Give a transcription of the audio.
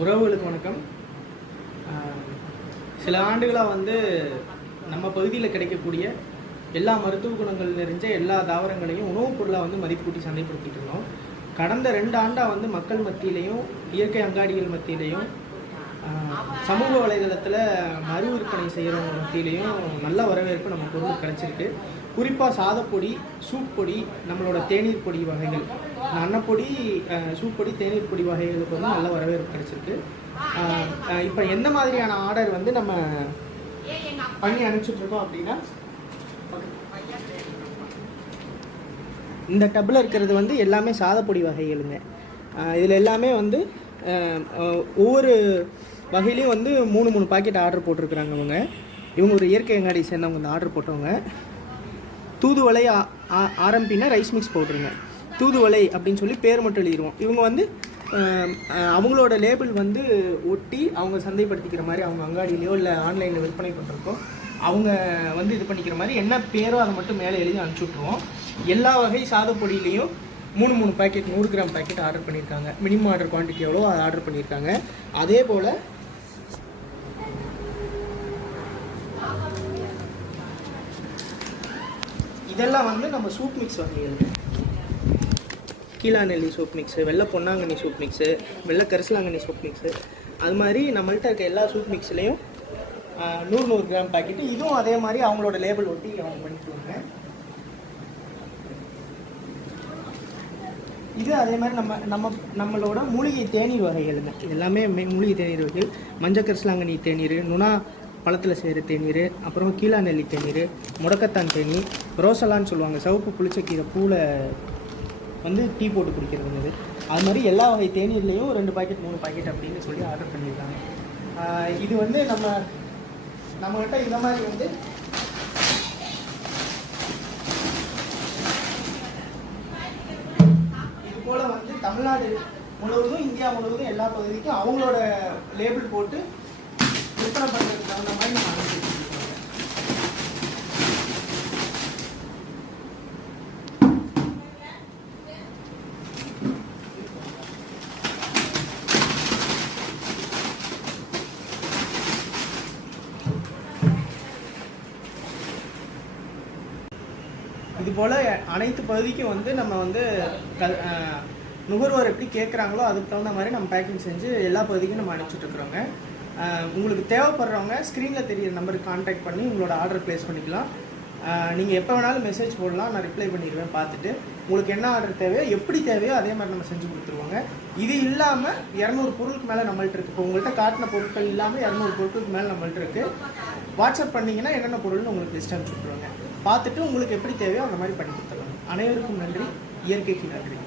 உறவுகளுக்கு வணக்கம். சில ஆண்டுகளாக வந்து நம்ம பகுதியில் கிடைக்கக்கூடிய எல்லா மருத்துவ குணங்கள் நிறைஞ்ச எல்லா தாவரங்களையும் உணவுப் பொருளாக வந்து மதிப்பூட்டி சந்தைப்படுத்திட்டு இருந்தோம். கடந்த ரெண்டு ஆண்டாக வந்து மக்கள் மத்தியிலையும் இயற்கை அங்காடிகள் மத்தியிலையும் சமூக வலைதளத்தில் மறு விற்பனை செய்கிறவங்க மத்தியிலையும் நல்ல வரவேற்பு நம்ம பொருள் கிடச்சிருக்கு. குறிப்பாக சாதப்பொடி சூப் பொடி நம்மளோட தேநீர் பொடி வகைகள். அன்னப்பொடி சூப் பொடி தேநீர் பொடி வகைகளுக்கு வந்து நல்ல வரவேற்பு கிடச்சிருக்கு. இப்போ எந்த மாதிரியான ஆர்டர் வந்து நம்ம பண்ணி அனுப்பிச்சிட்ருக்கோம் அப்படின்னா இந்த டப்பில் இருக்கிறது வந்து எல்லாமே சாதப்பொடி வகைகளுங்க. இதில் எல்லாமே வந்து ஒவ்வொரு வகையிலையும் வந்து மூணு மூணு பாக்கெட் ஆர்டர் போட்டிருக்கிறாங்க இவங்க. இவங்க ஒரு இயற்கை அங்காடி சேர்ந்தவங்க இந்த ஆர்டர் போட்டவங்க. தூதுவளை ஆ- ஆ- ஆரம்பினா ரைஸ் மிக்ஸ் போட்டுருங்க தூதுவளை அப்படின்னு சொல்லி பேர் மட்டும் எழுதிடுவோம் இவங்க வந்து அவங்களோட லேபிள் வந்து ஒட்டி அவங்க சந்தைப்படுத்திக்கிற மாதிரி அவங்க அங்காடியிலையோ இல்லை ஆன்லைனில் விற்பனை பண்ணுறக்கோ அவங்க வந்து இது பண்ணிக்கிற மாதிரி என்ன பேரோ அதை மட்டும் மேலே எழுதி அனுப்பிச்சி விட்ருவோம் எல்லா வகை சாதப்பொடியிலையும் மூணு மூணு பாக்கெட் நூறு கிராம் பாக்கெட் ஆர்டர் பண்ணியிருக்காங்க. மினிமம் ஆர்டர் குவான்டிட்டி எவ்வளோ அதை ஆர்டர் பண்ணியிருக்காங்க. அதே போல் இதெல்லாம் வந்து நம்ம சூப் மிக்ஸ் வகைகள். கீழா நெல்லி சூப் மிக்ஸு வெள்ளை பொன்னாங்கண்ணி சூப் மிக்ஸு வெள்ளை கரிசலாங்கண்ணி சூப் மிக்ஸு அது மாதிரி நம்மள்கிட்ட இருக்க எல்லா சூப் மிக்ஸ்லேயும் நூறு நூறு கிராம் பாக்கெட்டு இதுவும் அதே மாதிரி அவங்களோட லேபிள் ஒட்டி அவங்க பண்ணிக்குவாங்க இது அதே மாதிரி நம்ம நம்ம நம்மளோட மூலிகை தேநீர் வகைகளுங்க இது எல்லாமே மூலிகை தேநீர் வகைகள். மஞ்சள் கரிசலாங்கண்ணி தேநீர் நுணா பழத்தில் செய்கிற தேநீர் அப்புறம் கீழா நெல்லி தேநீர் முடக்கத்தான் தேநீர் ரோசலான்னு சொல்லுவாங்க. சிவப்பு புளிச்சக்கீரை பூவில் வந்து டீ போட்டு குடிக்கிறது இது. அது மாதிரி எல்லா வகை தேநீர்லேயும் ரெண்டு பாக்கெட் மூணு பாக்கெட் அப்படின்னு சொல்லி ஆர்டர் பண்ணியிருக்காங்க. இது வந்து நம்ம நம்மகிட்ட இந்த மாதிரி வந்து இது போல் வந்து தமிழ்நாடு முழுவதும் இந்தியா முழுவதும் எல்லா பகுதிக்கும் அவங்களோட லேபிள் போட்டு விற்பனை பண்ணுறதுக்கு தகுந்த மாதிரி நம்ம அனுப்பிச்சு இது போல் அனைத்து பகுதிக்கும் வந்து நம்ம வந்து க- நுகர்வோர் எப்படி கேட்குறாங்களோ அதுக்கு தகுந்த மாதிரி நம்ம பேக்கிங் செஞ்சு எல்லா பகுதிக்கும் நம்ம அனுப்பிச்சிட்ருக்குறோங்க உங்களுக்கு தேவைப்படுறவங்க ஸ்க்ரீனில் தெரியிற நம்பருக்கு காண்டாக்ட் பண்ணி உங்களோட ஆர்டர் ப்ளேஸ் பண்ணிக்கலாம். நீங்கள் எப்போ வேணாலும் மெசேஜ் போடலாம் நான் ரிப்ளை பண்ணிடுவேன் பார்த்துட்டு. உங்களுக்கு என்ன ஆர்டர் தேவையோ எப்படி தேவையோ அதே மாதிரி நம்ம செஞ்சு கொடுத்துருவோங்க. இது இல்லாமல் இரநூறு பொருளுக்கு மேலே நம்மள்ட்ட இருக்குது இப்போ உங்கள்கிட்ட காட்டின பொருட்கள் இல்லாமல் இரநூறு பொருட்களுக்கு மேலே நம்மள்ட்ட இருக்குது வாட்ஸ்அப் பண்ணிங்கன்னா என்னென்ன பொருள்னு உங்களுக்கு லிஸ்ட் அனுப்பிச்சு விட்ருவாங்க பார்த்துட்டு உங்களுக்கு எப்படி தேவையோ அந்த மாதிரி பண்ணி கொடுத்துருவாங்க அனைவருக்கும் நன்றி. இயற்கைக்கு நன்றி.